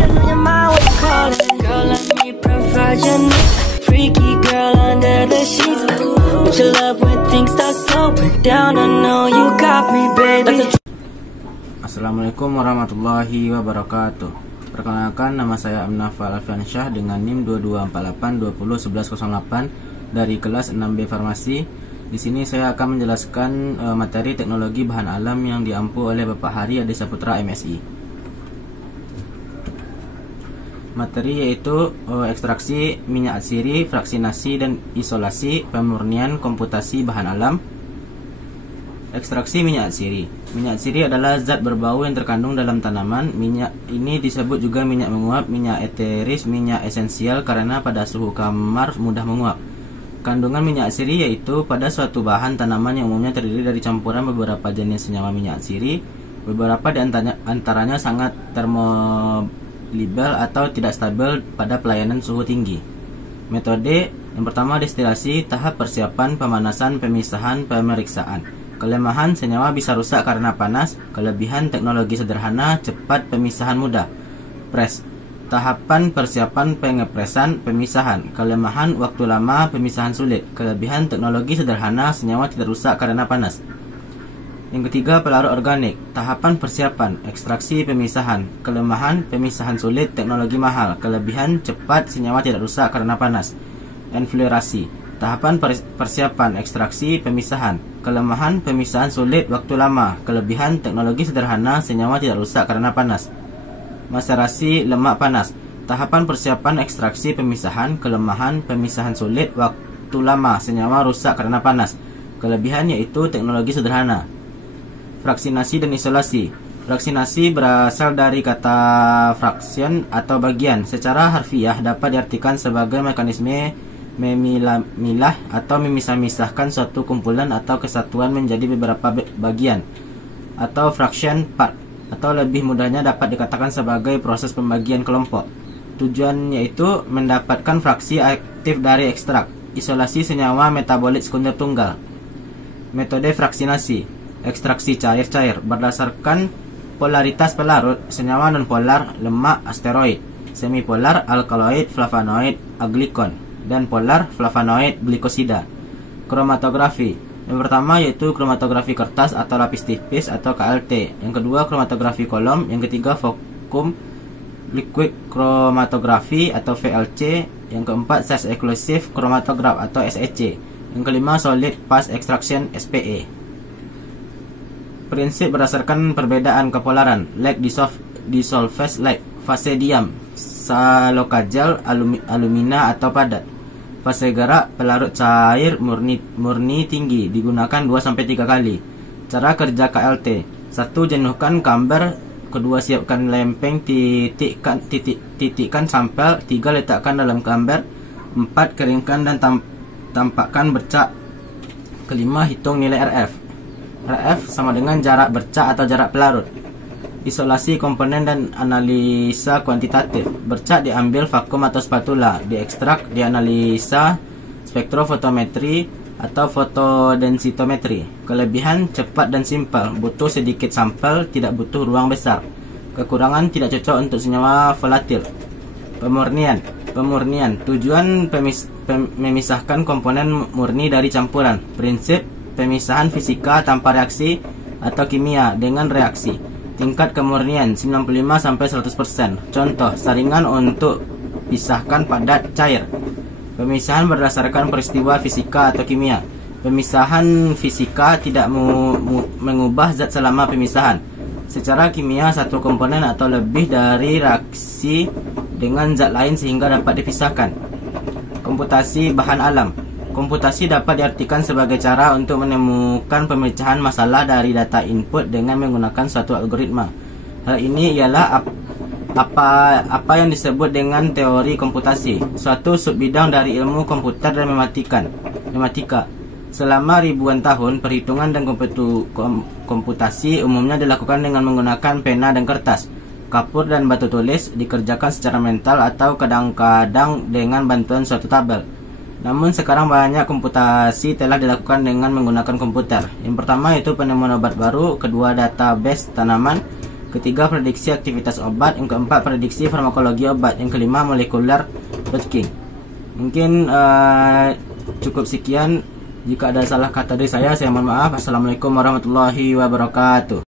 Should've known your mind was calling. Girl, let me provide your needs. Freaky girl under the sheets. With your love when things start slowing down. I know you got me, baby. Assalamualaikum warahmatullahi wabarakatuh. Perkenalkan, nama saya Amnafal Alfiansyah dengan NIM 2248201108 dari kelas 6B Farmasi. Di sini saya akan menjelaskan materi teknologi bahan alam yang diampu oleh Bapak Hari Adi Saputra MSI. Materi yaitu ekstraksi minyak atsiri, fraksinasi dan isolasi, pemurnian komputasi bahan alam. Ekstraksi minyak atsiri. Minyak atsiri adalah zat berbau yang terkandung dalam tanaman. Minyak ini disebut juga minyak menguap, minyak eteris, minyak esensial karena pada suhu kamar mudah menguap. Kandungan minyak atsiri yaitu pada suatu bahan tanaman yang umumnya terdiri dari campuran beberapa jenis senyawa minyak atsiri. Beberapa di antaranya sangat termolibel atau tidak stabil pada pelayanan suhu tinggi. Metode yang pertama, destilasi, tahap persiapan, pemanasan, pemisahan, pemeriksaan. Kelemahan, senyawa bisa rusak karena panas. Kelebihan, teknologi sederhana, cepat, pemisahan mudah. Press, tahapan persiapan, pengepresan, pemisahan. Kelemahan, waktu lama, pemisahan sulit. Kelebihan, teknologi sederhana, senyawa tidak rusak karena panas. Yang ketiga, pelarut organik. Tahapan persiapan, ekstraksi, pemisahan. Kelemahan, pemisahan sulit, teknologi mahal. Kelebihan, cepat, senyawa tidak rusak karena panas. Enfluorasi, tahapan persiapan, ekstraksi, pemisahan. Kelemahan, pemisahan sulit, waktu lama. Kelebihan, teknologi sederhana, senyawa tidak rusak karena panas. Maserasi, lemak panas. Tahapan persiapan, ekstraksi, pemisahan. Kelemahan, pemisahan sulit, waktu lama, senyawa rusak karena panas. Kelebihan yaitu teknologi sederhana. Fraksinasi dan isolasi. Fraksinasi berasal dari kata fraction atau bagian. Secara harfiah dapat diartikan sebagai mekanisme memilah atau memisah-misahkan suatu kumpulan atau kesatuan menjadi beberapa bagian atau fraction part, atau lebih mudahnya dapat dikatakan sebagai proses pembagian kelompok. Tujuannya yaitu mendapatkan fraksi aktif dari ekstrak. Isolasi senyawa metabolit sekunder tunggal. Metode fraksinasi, ekstraksi cair-cair berdasarkan polaritas pelarut, senyawa nonpolar, lemak, asteroid, semipolar, alkaloid, flavonoid, aglikon, dan polar, flavonoid, glikosida. Kromatografi. Yang pertama yaitu kromatografi kertas atau lapis tipis atau KLT. Yang kedua kromatografi kolom. Yang ketiga vacuum liquid kromatografi atau VLC. Yang keempat size exclusive chromatograph atau SEC. Yang kelima solid phase extraction SPE. Prinsip berdasarkan perbedaan kepolaran. Like dissolved like. Fase diam, salokajal, alumina atau padat. Fase gerak, pelarut cair, murni tinggi, digunakan 2-3 kali. Cara kerja KLT. 1. Jenuhkan kamber. 2. Siapkan lempeng, titikkan sampel. 3. Letakkan dalam kamber. 4. Keringkan dan tampakkan bercak. 5. Hitung nilai RF. RF sama dengan jarak bercak atau jarak pelarut. Isolasi komponen dan analisa kuantitatif. Bercak diambil vakum atau spatula, diekstrak, dianalisa spektrofotometri atau fotodensitometri. Kelebihan, cepat dan simpel, butuh sedikit sampel, tidak butuh ruang besar. Kekurangan, tidak cocok untuk senyawa volatil. Pemurnian, tujuan memisahkan komponen murni dari campuran. Prinsip pemisahan fisika tanpa reaksi atau kimia dengan reaksi. Tingkat kemurnian 95-100%. Contoh, saringan untuk pisahkan padat cair. Pemisahan berdasarkan peristiwa fisika atau kimia. Pemisahan fisika tidak mengubah zat selama pemisahan. Secara kimia, satu komponen atau lebih dari reaksi dengan zat lain sehingga dapat dipisahkan. Komputasi bahan alam. Komputasi dapat diartikan sebagai cara untuk menemukan pemecahan masalah dari data input dengan menggunakan suatu algoritma. Hal ini ialah apa yang disebut dengan teori komputasi, suatu subbidang dari ilmu komputer dan matematika. Selama ribuan tahun, perhitungan dan komputasi umumnya dilakukan dengan menggunakan pena dan kertas. Kapur dan batu tulis dikerjakan secara mental atau kadang-kadang dengan bantuan suatu tabel. Namun sekarang banyak komputasi telah dilakukan dengan menggunakan komputer. Yang pertama yaitu penemuan obat baru, kedua database tanaman, Ketiga, prediksi aktivitas obat. Yang keempat, prediksi farmakologi obat. Yang kelima, molecular working. Mungkin cukup sekian. Jika ada salah kata dari saya mohon maaf. Assalamualaikum warahmatullahi wabarakatuh.